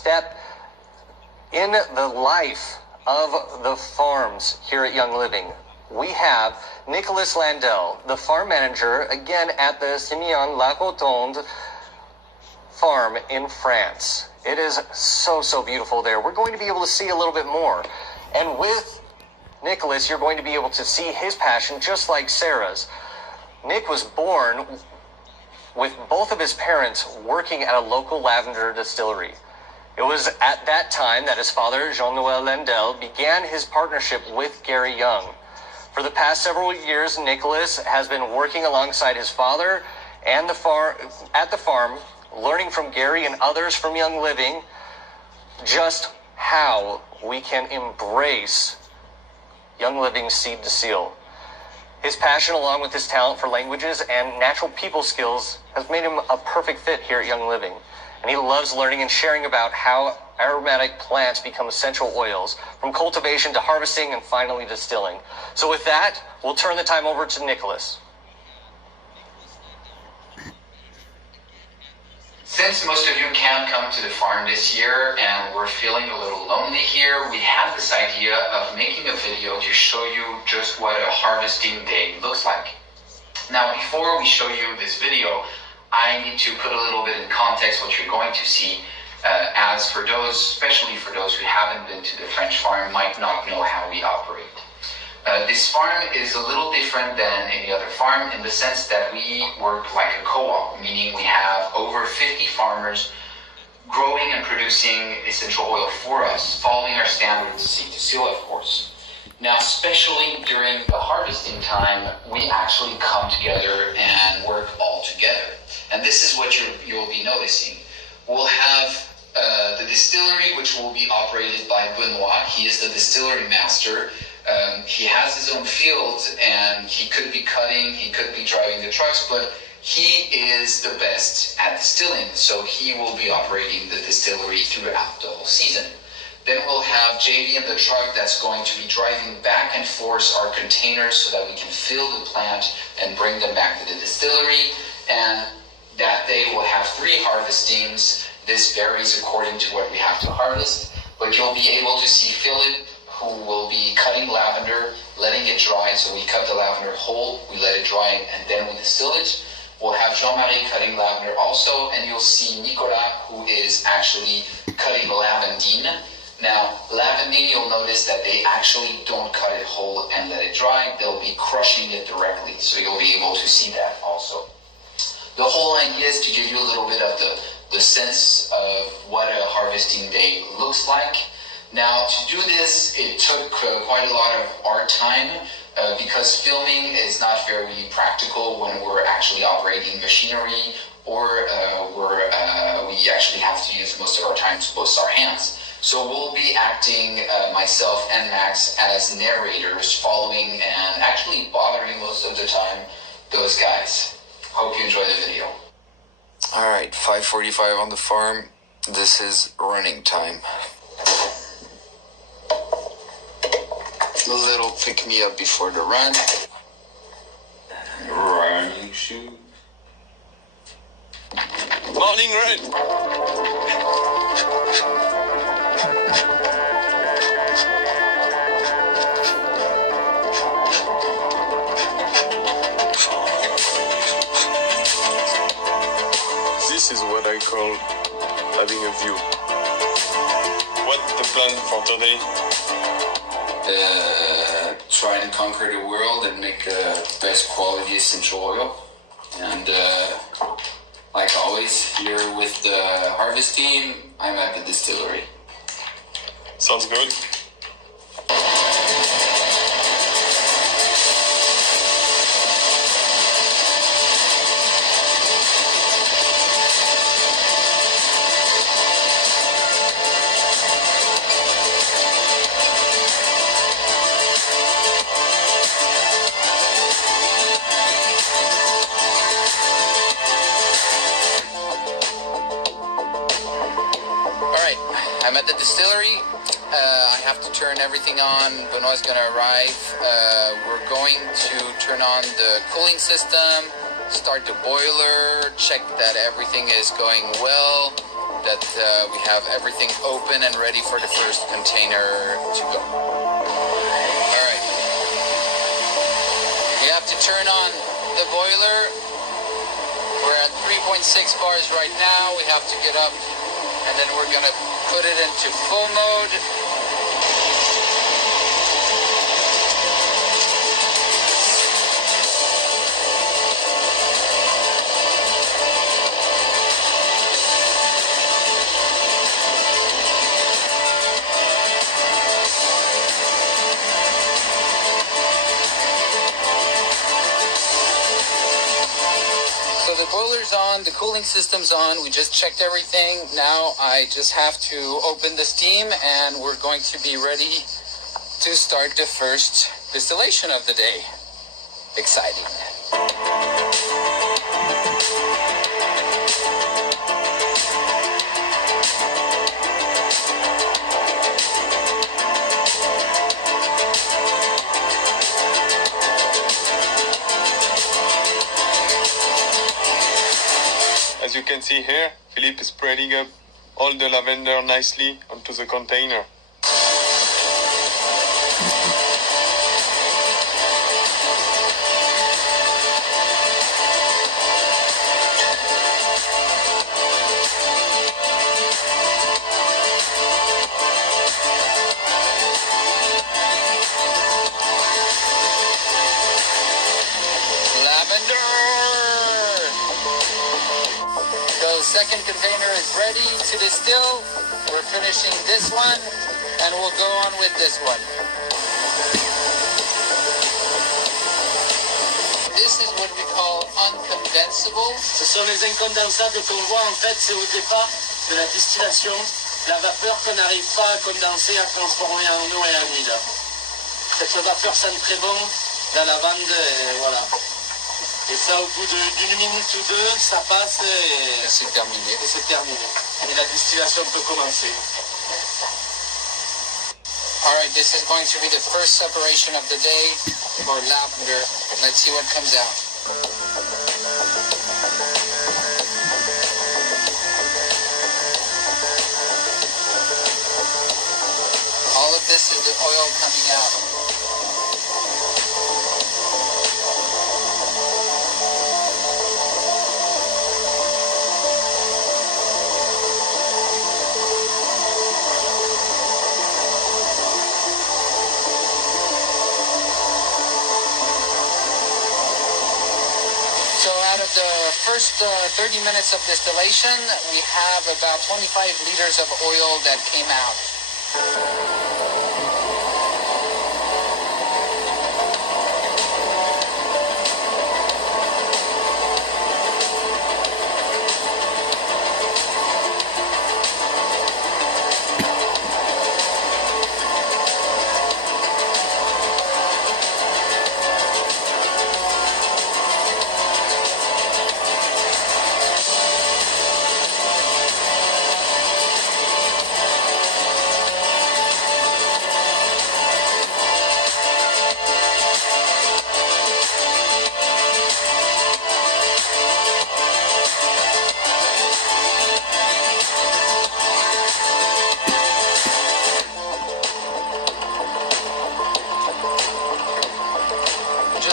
step in the life of the farms here at Young Living. We have Nicholas Landel, the farm manager, again at the Simeon La Rotonde farm in France. It is so beautiful there. We're going to be able to see a little bit more. And with Nicholas, you're going to be able to see his passion just like Sarah's. Nick was born with both of his parents working at a local lavender distillery. It was at that time that his father, Jean-Noël Landel, began his partnership with Gary Young. For the past several years, Nicholas has been working alongside his father and at the farm, learning from Gary and others from Young Living just how we can embrace Young Living's seed to seal. His passion, along with his talent for languages and natural people skills, has made him a perfect fit here at Young Living. And he loves learning and sharing about how aromatic plants become essential oils, from cultivation to harvesting and finally distilling. So with that, we'll turn the time over to Nicholas. Since most of you can't come to the farm this year and we're feeling a little lonely here, we had this idea of making a video to show you just what a harvesting day looks like. Now, before we show you this video, I need to put a little bit in context what you're going to see, as for those, especially for those who haven't been to the French farm, might not know how we operate. This farm is a little different than any other farm in the sense that we work like a co-op, meaning we have over 50 farmers growing and producing essential oil for us, following our standards seed to seal, of course. Now, especially during the harvesting time, we actually come together and work all together. And this is what you'll be noticing. We'll have the distillery, which will be operated by Benoit. He is the distillery master. He has his own fields, and he could be cutting, he could be driving the trucks, but he is the best at distilling, so he will be operating the distillery throughout the whole season. Then we'll have JV in the truck that's going to be driving back and forth our containers so that we can fill the plant and bring them back to the distillery. And that day we'll have 3 harvestings. This varies according to what we have to harvest, but you'll be able to see Philip, who will be cutting lavender, letting it dry. So we cut the lavender whole, we let it dry, and then we distill it. We'll have Jean-Marie cutting lavender also, and you'll see Nicolas, who is actually cutting lavandine. Now, lavandine, you'll notice that they actually don't cut it whole and let it dry. They'll be crushing it directly, so you'll be able to see that also. The whole idea is to give you a little bit of the sense of what a harvesting day looks like. Now, to do this, it took quite a lot of our time because filming is not very practical when we're actually operating machinery, or we actually have to use most of our time to post our hands. So we'll be acting, myself and Max, as narrators, following and actually bothering most of the time those guys. Hope you enjoy the video. Alright, 5:45 on the farm. This is running time. A little pick-me-up before the run. Running shoes. Morning run! This is what I call having a view. What's the plan for today? Try and conquer the world and make best quality essential oil. And like always, here with the harvest team, I'm at the distillery. Sounds good. I'm at the distillery. I have to turn everything on. Benoit's gonna arrive. We're going to turn on the cooling system, start the boiler, check that everything is going well, that we have everything open and ready for the first container to go. All right. We have to turn on the boiler. We're at 3.6 bars right now. We have to get up, and then we're gonna put it into full mode. So the boiler's on, the cooling system's on, we just checked everything. Now I just have to open the steam and we're going to be ready to start the first distillation of the day. Exciting. As you can see here, Philippe is spreading up all the lavender nicely onto the container. Second container is ready to distill. We're finishing this one and we'll go on with this one. This is what we call uncondensables. Ce sont les incondensables qu'on voit en fait, c'est au départ de la distillation, la vapeur qu'on n'arrive pas à condenser, à transformer en eau et en huile. Cette vapeur sent très bon, la lavande, et voilà. Et ça, au bout d'une minute ou deux, ça passe et c'est terminé. Et c'est terminé. Et la distillation peut commencer. All right, this is going to be the first separation of the day for lavender. Let's see what comes out. All of this is the oil coming out. The first 30 minutes of distillation, we have about 25 liters of oil that came out.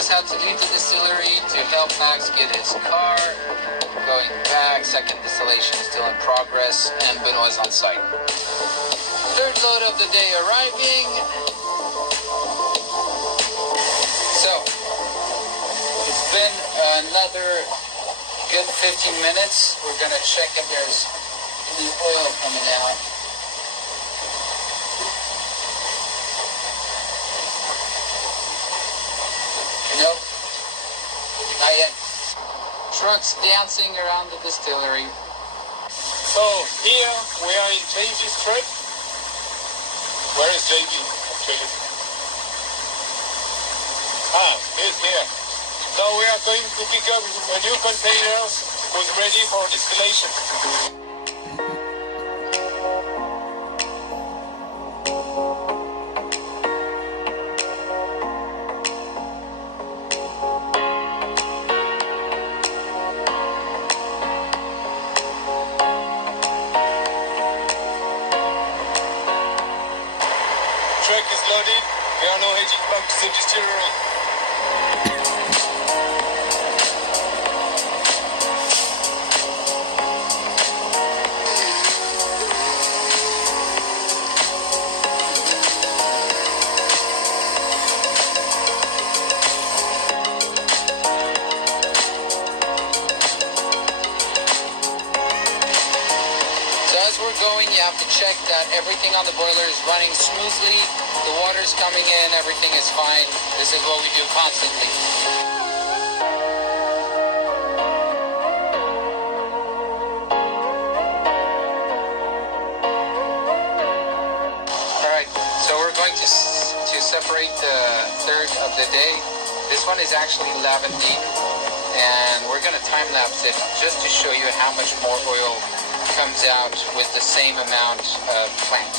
Had to leave the distillery to help Max get his car going back. Second distillation is still in progress, and Benoit's on site. Third load of the day arriving. So it's been another good 15 minutes. We're gonna check if there's any oil coming out. Nope, not yet. Trucks dancing around the distillery. So here we are in JB's truck. Where is JB actually? He's here. So we are going to pick up a new container who's ready for distillation. is loaded. We are now heading back to the distillery. You have to check that everything on the boiler is running smoothly, the water's coming in, everything is fine. This is what we do constantly. Alright, so we're going to separate the third of the day. This one is actually lavender, and we're going to time-lapse it just to show you how much more oil comes out with the same amount of plant.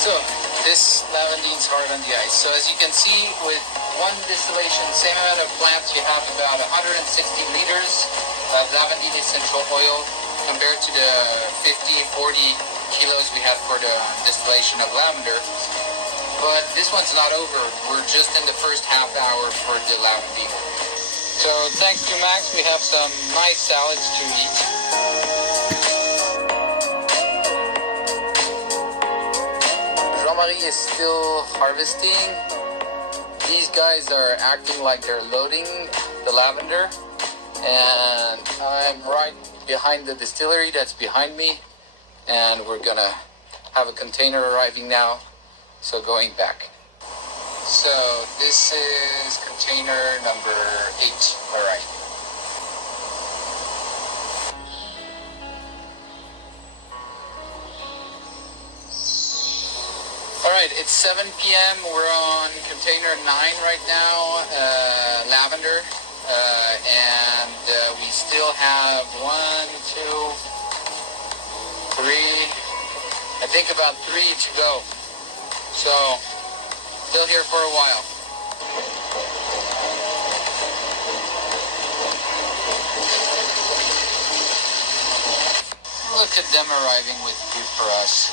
So this lavendine's hard on the ice. So as you can see, with one distillation, same amount of plants, you have about 160 liters of lavandine essential oil compared to the 50-40 kilos we have for the distillation of lavender. But this one's not over. We're just in the first half hour for the lavender. So thanks to Max, we have some nice salads to eat. Jean-Marie is still harvesting. These guys are acting like they're loading the lavender, and I'm right behind the distillery that's behind me. And we're gonna have a container arriving now, so going back. So this is container number 8, all right. All right, it's 7 p.m. We're on container 9 right now, lavender, and we still have 1, 2, 3, I think about 3 to go. So, still here for a while. Look at them arriving with food for us.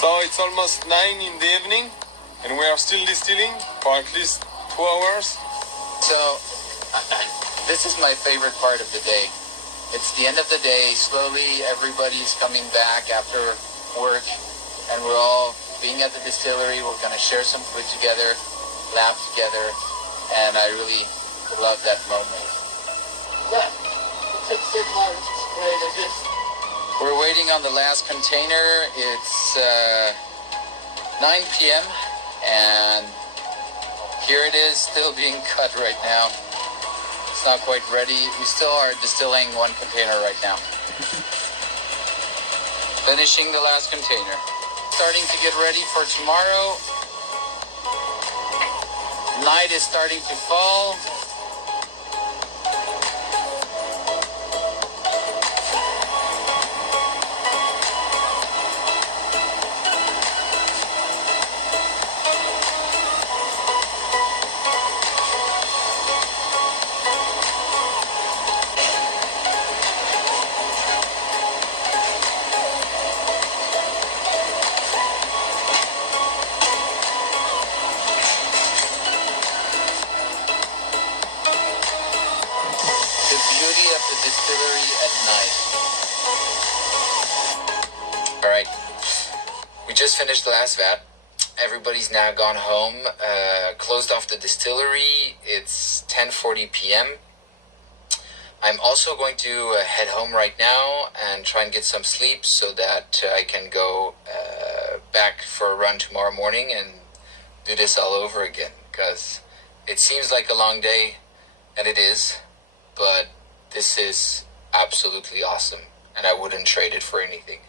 So it's almost 9 in the evening, and we are still distilling for at least 2 hours. So, this is my favorite part of the day. It's the end of the day. Slowly, everybody's coming back after work, and we're all being at the distillery. We're going to share some food together, laugh together, and I really love that moment. Yeah, We're waiting on the last container. It's 9 p.m., and here it is, still being cut right now. It's not quite ready. We still are distilling 1 container right now. Finishing the last container. Starting to get ready for tomorrow. Night is starting to fall. Distillery at night. All right, we just finished the last vat. Everybody's now gone home, closed off the distillery. It's 10:40 p.m. I'm also going to head home right now and try and get some sleep so that I can go back for a run tomorrow morning and do this all over again, because it seems like a long day, and it is, but this is absolutely awesome, and I wouldn't trade it for anything.